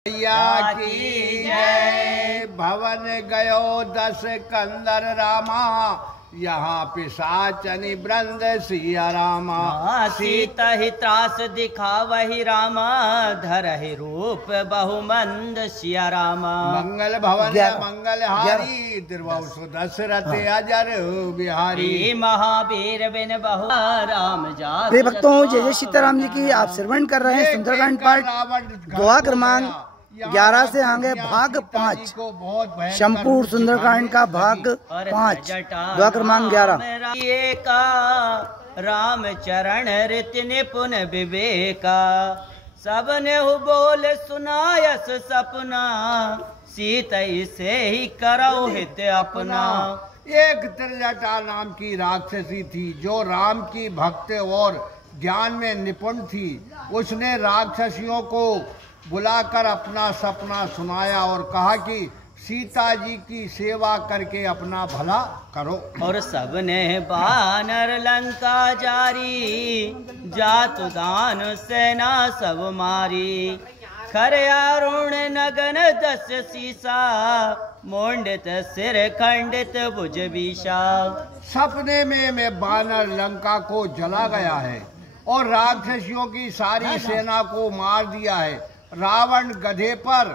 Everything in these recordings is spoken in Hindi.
मैया की जय। भवन गयो 10 कंदर रामा, यहाँ पिशाचनि वृंद सिया रामा। सीता ही त्रास दिखा वही रामा, धरहि रूप बहुमंद सिया रामा। मंगल भवन मंगल हारी, द्रवसु दशरथ अजर बिहारी। महावीर बिन बहु राम जा। प्रिय भक्तों, जय जय सीताराम जी की आप श्रवण कर रहे हैं सुंदरकांड पाठ दोहा क्रमांक 11 से आगे भाग 5, संपूर्ण सुंदरकांड का भाग 5, दोहा क्रमांक 11। राम चरण रीति निपुण विवेका, सबने हु बोल सुनायस सपना, सीता से ही करो हित अपना। एक त्रिजटा नाम की राक्षसी थी जो राम की भक्त और ज्ञान में निपुण थी। उसने राक्षसियों को बुलाकर अपना सपना सुनाया और कहा कि सीता जी की सेवा करके अपना भला करो। और सबने बानर लंका जारी, जातु दान सेना सब मारी। खरे अरुण नगन 10 सीसा, मुंडित सिर खंडित भुज विषा। सपने में बानर लंका को जला गया है और राक्षसियों की सारी सेना को मार दिया है। रावण गधे पर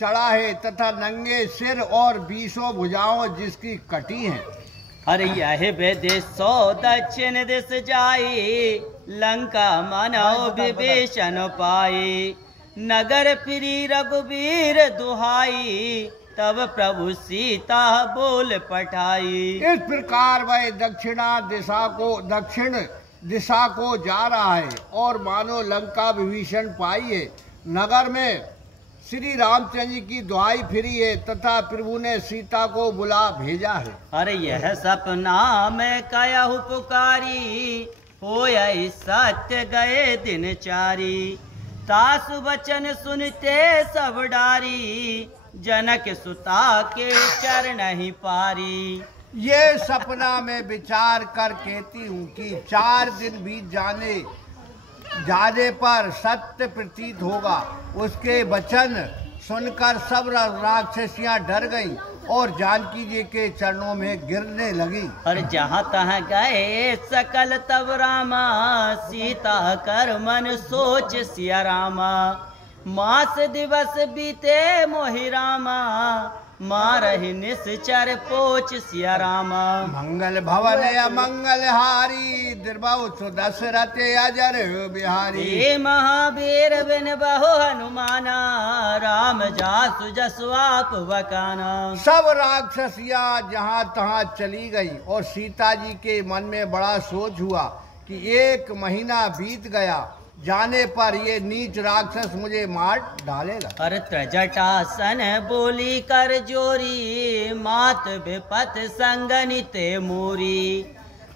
चढ़ा है तथा नंगे सिर और 20 भुजाओं जिसकी कटी हैं। अरे यह विदेश सो दक्षिण दिश जाई, लंका मानव विभीषण पाई। नगर फिरी रघुवीर दुहाई, तब प्रभु सीता बोल पठाई। इस प्रकार वह दक्षिण दिशा को जा रहा है और मानो लंका विभीषण पाई है। नगर में श्री रामचंद्र जी की दुहाई फिरी है तथा प्रभु ने सीता को बुला भेजा है। अरे यह सपना मैं कयहु पुकारी, होया सत्य गए दिन चारी। तासु वचन सुनते सब डारी, जनक सुता के चरण ही पारी। ये सपना में विचार कर कहती हूँ कि 4 दिन बीत जाने पर सत्य प्रतीत होगा। उसके वचन सुनकर सब राक्षसियां डर गईं और जानकी जी के चरणों में गिरने लगी। और जहाँ तहाँ गए सकल तब रामा, सीता कर मन सोच सिया रामा। मास दिवस बीते मोहि रामा, मारहि निश्चर पोच सिया रामा। मंगल भवन मंगल हारी, द्रवसु दशरथ अजर बिहारी। महावीर बिन बहु हनुमाना, राम जासु जसु आप बकाना। सब राक्षसियां जहाँ तहाँ चली गई और सीता जी के मन में बड़ा सोच हुआ कि 1 महीना बीत गया जाने पर ये नीच राक्षस मुझे मार डालेगा। अरे त्रिजटासन बोली कर जोरी, मात विपत संगनिते मूरी।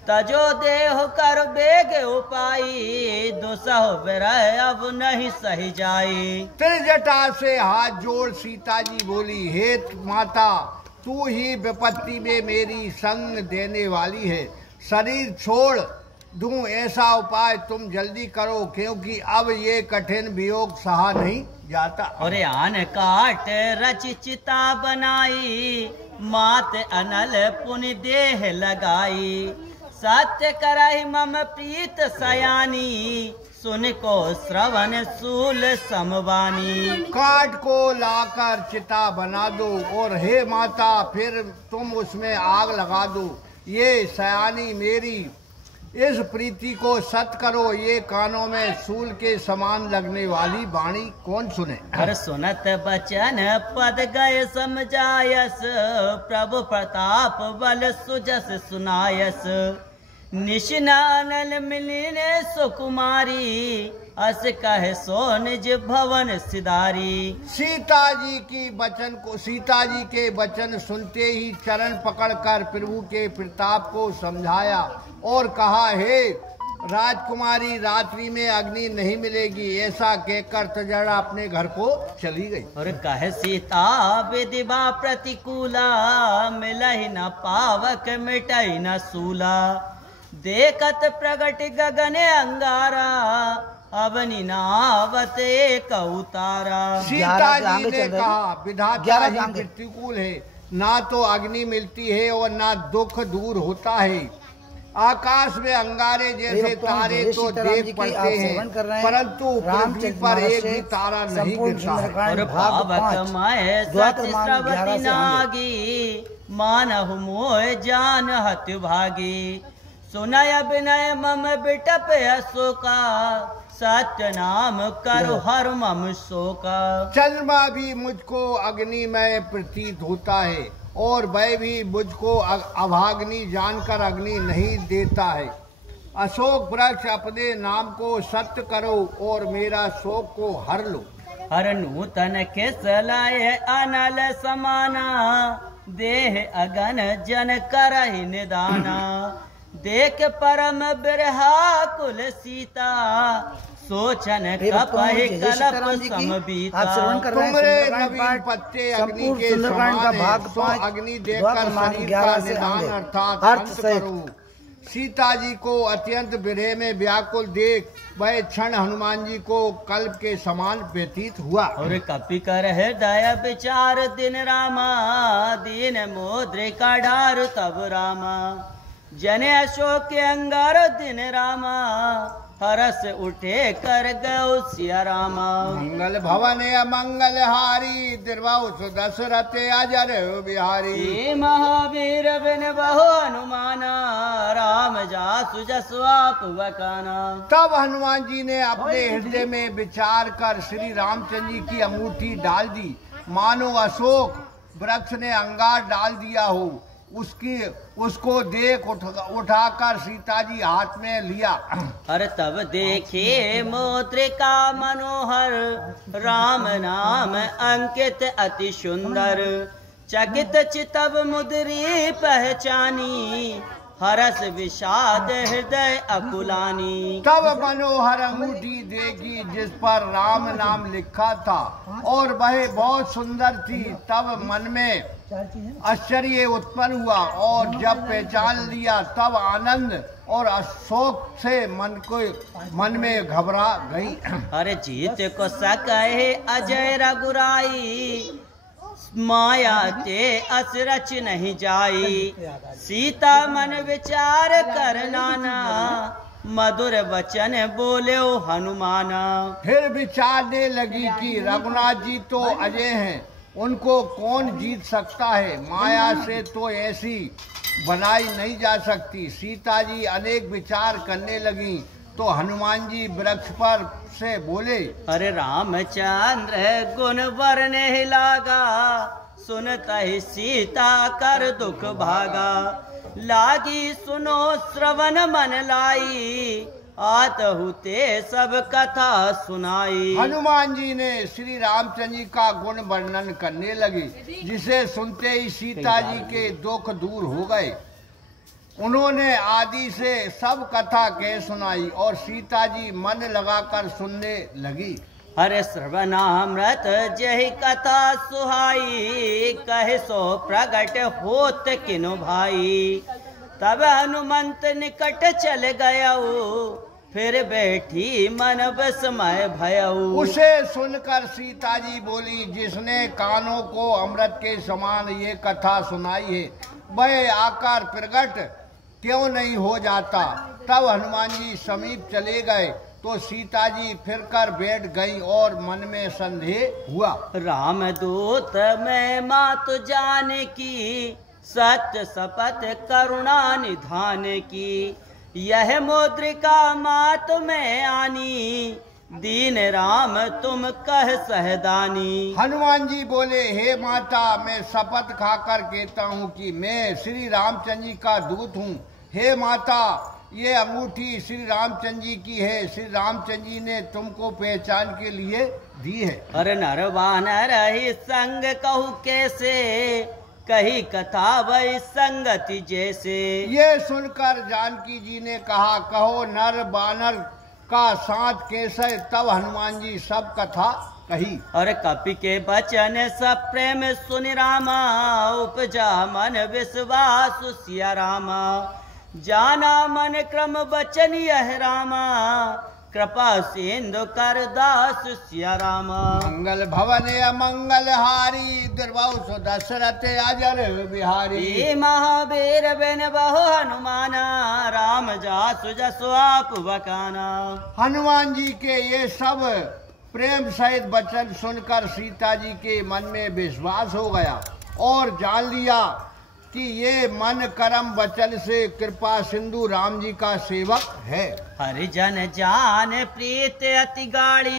तजो देह कर बेग उपाई, दुसह विरह अब नहीं सही जाई। त्रिजटा से हाथ जोड़ सीता जी बोली, हे माता, तू ही विपत्ति में मेरी संग देने वाली है। शरीर छोड़ दूं ऐसा उपाय तुम जल्दी करो, क्योंकि अब ये कठिन वियोग सहा नहीं जाता। और आन काट रच चिता बनाई, मात अनल पुनि देह लगाई। सत्य करहि मम प्रीत सयानी, सुन को श्रवण सूल समवानी। काट को लाकर चिता बना दो और हे माता फिर तुम उसमें आग लगा दो। ये सयानी मेरी इस प्रीति को सत करो। ये कानों में सूल के समान लगने वाली वाणी कौन सुने। हर सुनत बचन पद गए समझायस, प्रभु प्रताप बल सुजस सुनायस। निशनानल मिलिने सुकुमारी, अस कहे सो निज भवन सिधारी। सीता जी के वचन सुनते ही चरण पकड़कर प्रभु के प्रताप को समझाया और कहा, हे राजकुमारी, रात्रि में अग्नि नहीं मिलेगी। ऐसा कहकर त्रिजटा अपने घर को चली गई। और कहे सीता विधिवा प्रतिकूला, मिलहि न पावक मिटहि न सूला। देखत प्रगट गगन अंगारा, अवनी नावत एक उतारा। सीता जी ने कहा विधाता ही प्रतिकूल है, ना तो अग्नि मिलती है और ना दुख दूर होता है। आकाश में अंगारे जैसे तारे तो देख पड़ते हैं, परंतु पृथ्वी पर एक भी तारा नहीं गिरता है। और भावत माय सच श्रवती नागी, मानहु मोह जान हत भागी। सुनय विनय मम बिटप अशोका, सत्य नाम करो हर मम शोका। चंद्रमा भी मुझको अग्निमय प्रतीत होता है और वह भी मुझको अभाग्नि जानकर अग्नि नहीं देता है। अशोक वृक्ष अपने नाम को सत्य करो और मेरा शोक को हर लो। हर नूतन किस लाए अनल समाना, देह अगन जन करहि निदाना। देख परम बिरहा कुल सीता, सोचन कपहि कलप समबीता। तुमरे नवीन पत्ते अग्नि के समान है, सो अग्नि देखकर शरीर का निदान अर्थात अंत करो। सीता जी को अत्यंत विरह में व्याकुल देख वह क्षण हनुमान जी को कल्प के समान व्यतीत हुआ। और कपि कर हृदय विचार दिन रामा, दीन मुद्रिका डार तब रामा। जने अशोक के अंगार दिन रामा, हरस उठे कर गौ सिया रामा। मंगल भवन अमंगल हारी, दिर्वाउ दशरथ अजर बिहारी। महावीर बिन बहु हनुमाना, राम जासु जसु आप वकाना। तब हनुमान जी ने अपने हृदय में विचार कर श्री रामचंद्र जी की अंगूठी डाल दी, मानो अशोक वृक्ष ने अंगार डाल दिया हो। उसको देख उठाकर सीता जी हाथ में लिया। हर तब देखे मुद्रिका मनोहर, राम नाम अंकित अति सुंदर। चकित चितव मुद्री पहचानी, हरस विषाद हृदय अकुलानी। तब मनोहर अंगूठी देखी जिस पर राम नाम लिखा था और वह बहुत सुंदर थी। तब मन में आश्चर्य उत्पन्न हुआ और जब पहचान लिया तब आनंद और अशोक से मन में घबरा गई। अरे जीत को सके अजय रघुराई, माया ते असरच नहीं जाई। सीता मन विचार कर नाना, मधुर वचन बोले हनुमाना। फिर विचारने लगी कि रघुनाथ जी तो अजय हैं, उनको कौन जीत सकता है। माया से तो ऐसी बनाई नहीं जा सकती। सीता जी अनेक विचार करने लगी तो हनुमान जी वृक्ष पर से बोले, अरे रामचंद्र गुण वरने ही लागा, सुनता ही सीता कर दुख भागा। लागी सुनो श्रवण मन लाई, आत हुते सब कथा सुनाई। हनुमान जी ने श्री रामचंद्र जी का गुण वर्णन करने लगे, जिसे सुनते ही सीता जी के दुख दूर हो गए। उन्होंने आदि से सब कथा कह सुनाई और सीता जी मन लगाकर सुनने लगी। हरे श्रवणामृत जहि कथा सुहाई, कहे सो प्रगट होत किनु भाई। तब हनुमंत निकट चल गया, फिर बैठी मन विस्मय भयऊ। उसे सुनकर सीता जी बोली, जिसने कानों को अमृत के समान ये कथा सुनाई है वह आकर प्रकट क्यों नहीं हो जाता। तब हनुमान जी समीप चले गए तो सीता जी फिर कर बैठ गई और मन में संदेह हुआ। राम दूत में मात जान की, सत्य शपथ करुणा निधान की। यह मुद्रिका मात में आनी, दीन राम तुम कह सहदानी। हनुमान जी बोले, हे माता, मैं शपथ खाकर कहता हूँ कि मैं श्री रामचंद्र जी का दूत हूँ। हे माता, ये अंगूठी श्री रामचंद्र जी की है। श्री रामचंद्र जी ने तुमको पहचान के लिए दी है। अरे नरवानर ही संग कहूँ कैसे, कही कथा वही संगति जैसे। ये सुनकर जानकी जी ने कहा, कहो नर बानर का साथ कैसे। तब हनुमान जी सब कथा कही। और कपि के बचन सब प्रेम सुनि रामा, उपजा मन विश्वास सिया रामा। जाना मन क्रम बचन यह रामा, कृपा सिंधु कर दास सिया राम। मंगल भवन अमंगल हारी दुर्बहु दशरथ अजर बिहारी। महावीर बिन बहु हनुमाना राम जासु जसु आप बकाना। हनुमान जी के ये सब प्रेम सहित वचन सुनकर सीता जी के मन में विश्वास हो गया और जान लिया कि ये मन कर्म वचन से कृपा सिंधु राम जी का सेवक है। हरिजन जान प्रीत अति गाड़ी